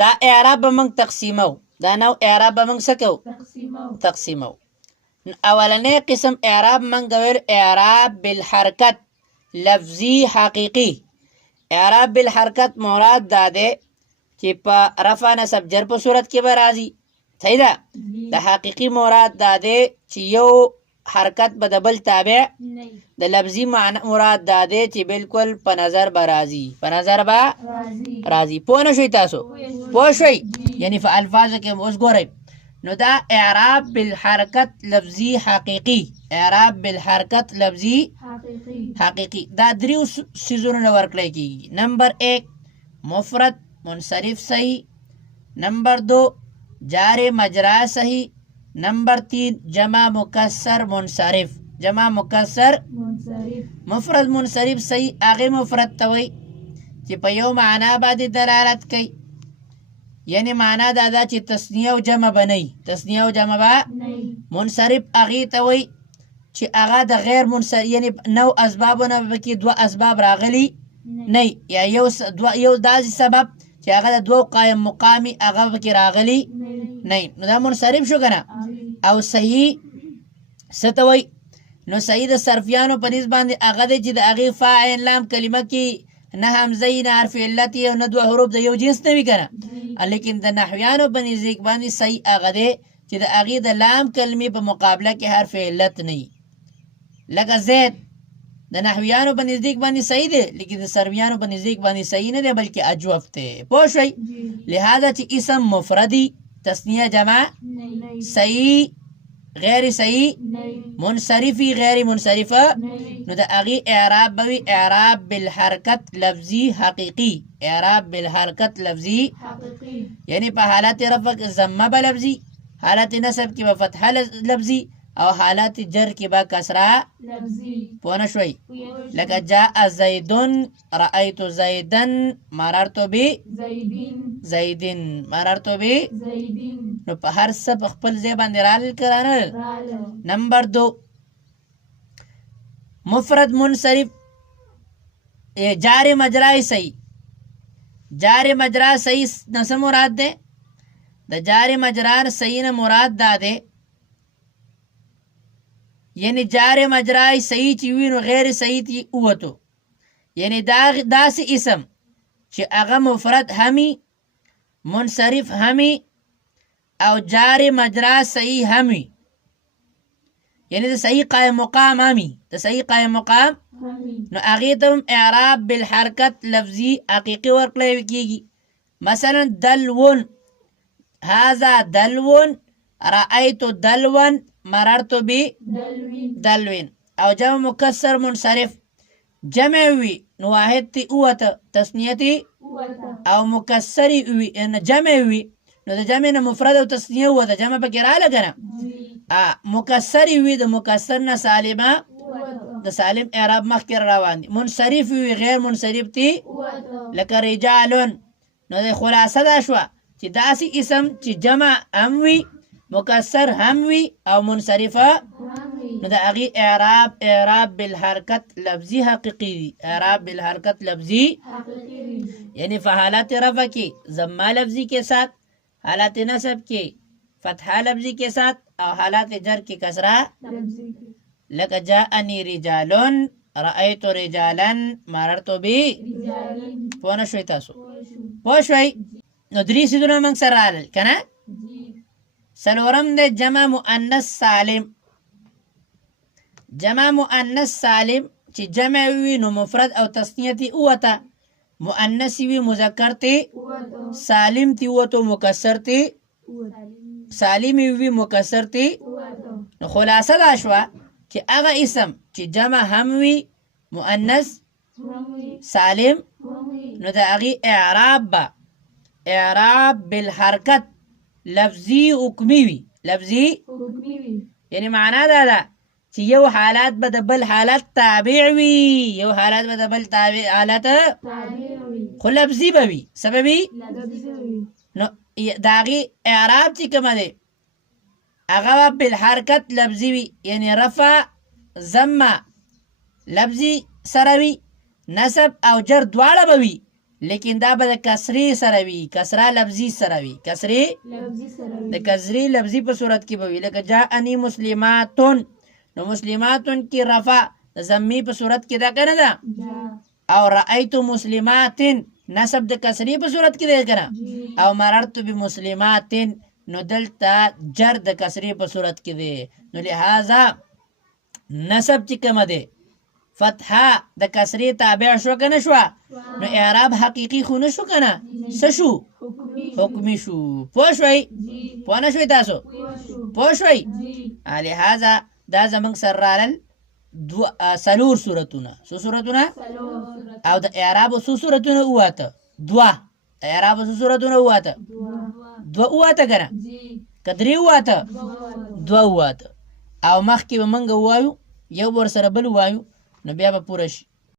دا اعراب به موږ تقسیمو، دا نو اعراب به موږ څه کوو؟ تقسیمو. اولنی قسم اعراب موږ ویل اعراب بالحرکت لفظي حقیقي. اعراب بالحرکت مراد دا دی چې په رفع نصب جر په صورت کې به راځي. صحیح ده؟ د حقیقي مراد دا دی چې یو حرکت به د بل تابع. د لفظي مراد دا دی چې بالکل په نظر به راځي، په نظر به راځي. پوه نه شوي تاسو؟ پوه شوي؟ یعنی په الفاظو کې اوس ګورئ نو دا اعراب بالحرکت لفظي حقیقي. اعراب بالحرکت لفظي حقیقي دا دریو سیزونو نه ورکړی کېږي. نمبر 1 مفرد منصرف صحیح، نمبر 2 جار مجرا صحیح، نمبر 3 جمع مکسر منصرف. جمع مکسر مفرد منصرف صحیح هغه مفرد ته وایي چې په یو معنا باندې دلالت کوي. یعنی معنا دا ده چې تثنیه او جمع به نه وي، تثنیه او جمع به منصرف هغې ته وایي چې هغه د غیر منصرف یعنی نو اسبابونه به کې دوه اسباب راغلي نه یا یو داسې سبب چې هغه د دوه قایم مقامي هغه به کې راغلي نه، نو دا منصرف شو که نه. او صحیح څه ته وایي؟ نو صحیح د صرفیانو په نسبت باندې هغه دی چې د هغې فا عین لام کلمه کې نه همزه نه حرف علت او نه دوه حروف د یو جنس نه وي که نه. لیکن د نحویانو په نزدیک باندې صحیح هغه دی چې د هغې د لام کلمې په مقابله کې حرف علت نه وي. لکه زید د نحویانو په نزدیک باندې صحیح دی، لیکن د صرفیانو په نزدیک باندې صحیح نه دی بلکې اجوف دی. پوه شوئ؟ لہذا چې اسم مفردی تثنیه جمع صحیح غیر صحیح منصرفی غیر منصرفه نو د هغې اعراب به وي اعراب بالحرکت لفظي حقیقي. اعراب بالحرکت لفظي یعنی په حالت رفع کې ضمه به لفظي، حالت نصب کې به فتحه لفظي او حالت جر کې به کسره پوه نه شوئ؟ لکه جاء زیدن رأیت زیدن مررت بزیدن مررت بزیدن نو په هر څه په خپل ځای باندې رالل که رانل. نمبر 2 مفرد منصرف جار مجرا صحیح. جار مجرا صحیح نه څه مراد دی؟ د جار مجرا صحیح نه مراد دا دی یعنی جار مجرای صحیح چې وي نو غیر صحیح تی اوتو. یعنی داسې اسم چې هغه مفرد همي منصرف همي او جار مجرا صحیح همي، یعنی د صحیح قائم مقام همي، د صحیح قائم مقام نو هغې ته هم اعراب بالحرکت لفظي حقیقي ورکړی کېږي. مثلا دلون هذا دلون رأیت دلون مررت بدلوین. او جمع مکسر منصرف جمع وي نو واحد تی اوته تثنیه تی او مکسری وي جمع وي نو د جمع نه مفرد او تثنیه وته جمع پکې رااله که نه. مکسری وي د مکسر نه سالمه د سالم اعراب مخکې روان دي. منصرف وي غیر منصرف تی لکه رجالون. نو د خلاصه دا شوه چې داسې اسم چې جمع هم وي مکسر هم وي او منصرفه نو د هغې اعراب بالحرکت لفظي حقیقي دي. اعراب بالحرکت لفظي یعنی په حالت رفع کې ضمه لفظي کے ساتھ، حالت نصب کې فتحه لفظي کے ساتھ او حالت جر کې کسره. لکه جاءني رجالون رأیت رجالا مررت برجالین. پوه نه شوئ تاسو؟ پوه شوئ؟ نو درې څیزونه موږ سره رالل که نه. سلورم ده جمع مؤنث سالم. جمع مؤنث سالم چې جمع وي نو مفرد او تثنیه تی اوته، مؤنث وي مذکر تی سالم تی اوته، مکسر تی سالم وي مکسر تی. نو خلاصه دا شوه چې هغه اسم چې جمع هم وي مؤنث سالم نو د هغې اعراب به اعراب بالحرکت لفظي حکمي وي. لفظي یعنی معنا دا ده چې یو حالات به د بل حالت تابع وي، یو حالات به د بل حالت خو لفظي به وي. څه به وي؟ نو د هغې اعراب چې کومه دی هغه به بالحرکت لفظي وي، یعنی رفع ضمه لفظي سره وي، نصب او جر دواړه به وي لیکن دا به د کسرې سره وي، کسره لفظي سره وي، کسرې د کسرې لفظي په صورت کې به وي. لکه جاءني مسلماتون، نو مسلماتون کې رفع د ضمې په صورت کې دا کنه ده. او رأیت مسلماتن نسب د کسرې په صورت کې دی کنه. او مررت بمسلماتن نو دلته جر د کسرې په صورت کې دی. نو لہذا نسب چې کومه دی فتحه د کسرې تابع شو کنه شو، نو اعراب حقیقي خو نه شو کنه، څه شو؟ حکمی شو. پوه شوئ؟ پوه نه شوئ تاسو؟ پوه شوئ؟ لہذا دا زمونږ سره رالل څلور صورتونه. څو صورتونه؟ او د اعرابو څو صورتونه وواته؟ دوه. د اعرابو څو صورتونه وواته؟ دوه وواته کنه، که درې وواته؟ دوه وواته. او مخکې به موږ ووایو یو ورسره بل ووایو نو بیا به پوره شي.